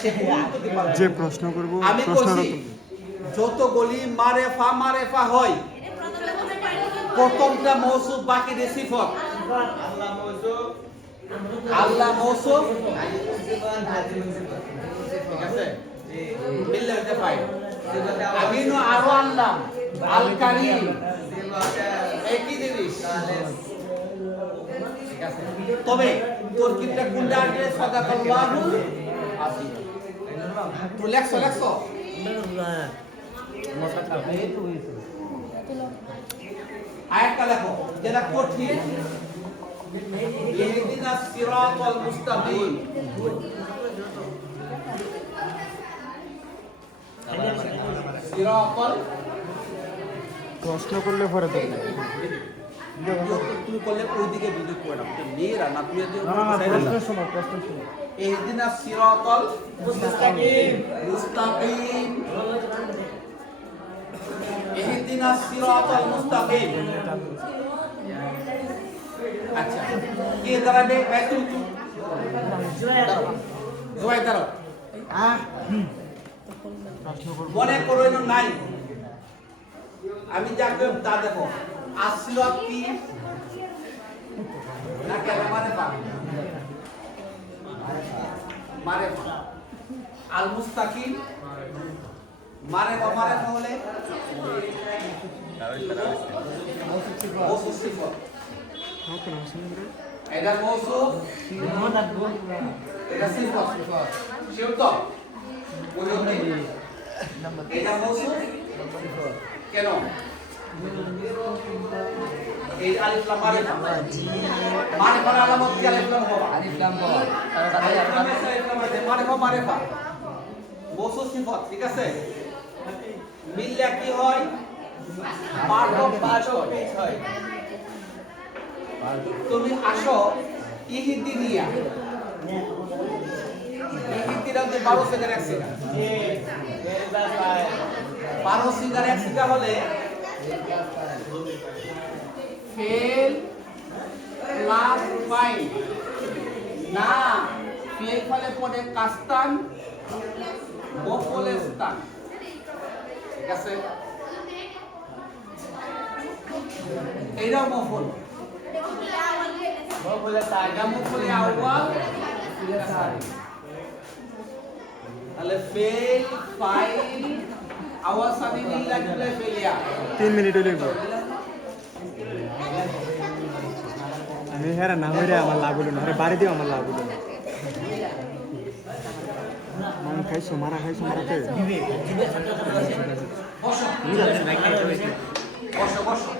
সে গুরুত্ব দিতে পারবে। যে প্রশ্ন করব আমি প্রশ্নের বলছি উত্তর যতগুলি মারেফা হয় প্রথমটা মৌসুফ বাকিটা সিফত। আল্লাহ মৌসুফ ঠিক আছে মিললে হতে পাই। আমি আরো আনলাম আল কারীম একই জিনিস ঠিক আছে। তবে তোর কিটা কোনটা আসবে সাদাকাল্লাহু আসি তো লেখছো আয়াতটা লেখো যেটা কঠিন ইহদিনাস সিরাতাল মুস্তাকিম সিরাতাল প্রশ্ন করলে পরে তো তুমি করলে ওইদিকে ভিডিও করে দাও মেয়েরা না তুই প্রশ্ন শোনো ইহদিনাস সিরাতাল মুস্তাকিম ইহদিনাস সিরাতাল মুস্তাকিম আচ্ছা কে দাঁড়াবে একটু জয় দাঁড়াও মনে করো এর নাই আমি যা করব তা দেখো আসল কি না কেন মারেফা আল মুস্তাকিম মারেফা হলে মৌসুফ সিফত এটা মৌসুফ এটা সিফত শিওর তো এটা মৌসুফ কেন এই আলিফ লাম মারিফার আলামত কি আলিফ লাম বাবা মারিফা মৌসুফ সিফত ঠিক আছে মিললে কি হয় হয় তুমি আসো ইহিদিনিয়া ইহিদিরা যে 12 সেকেন্ড এক সেকেন্ড 12 সেকেন্ড এক সেকেন্ড হলে ফেল প্লাস ফাইন না ফেল ফলে পড়ে কাস্তান মফলের স্থান ঠিক আছে এইটাও মফল মফলে আউয়াল তাহলে ফেল ফাইল আওয়াজ সানি মিল্লা জুলে ফেলিয়া 3 মিনিট হইব আমি হেরা না হইরে আমার লাভ হলো না আরে বাড়ি দিও আমার লাভ হলো না মান খাইছো মারা খাইছো দিবে বসো বসো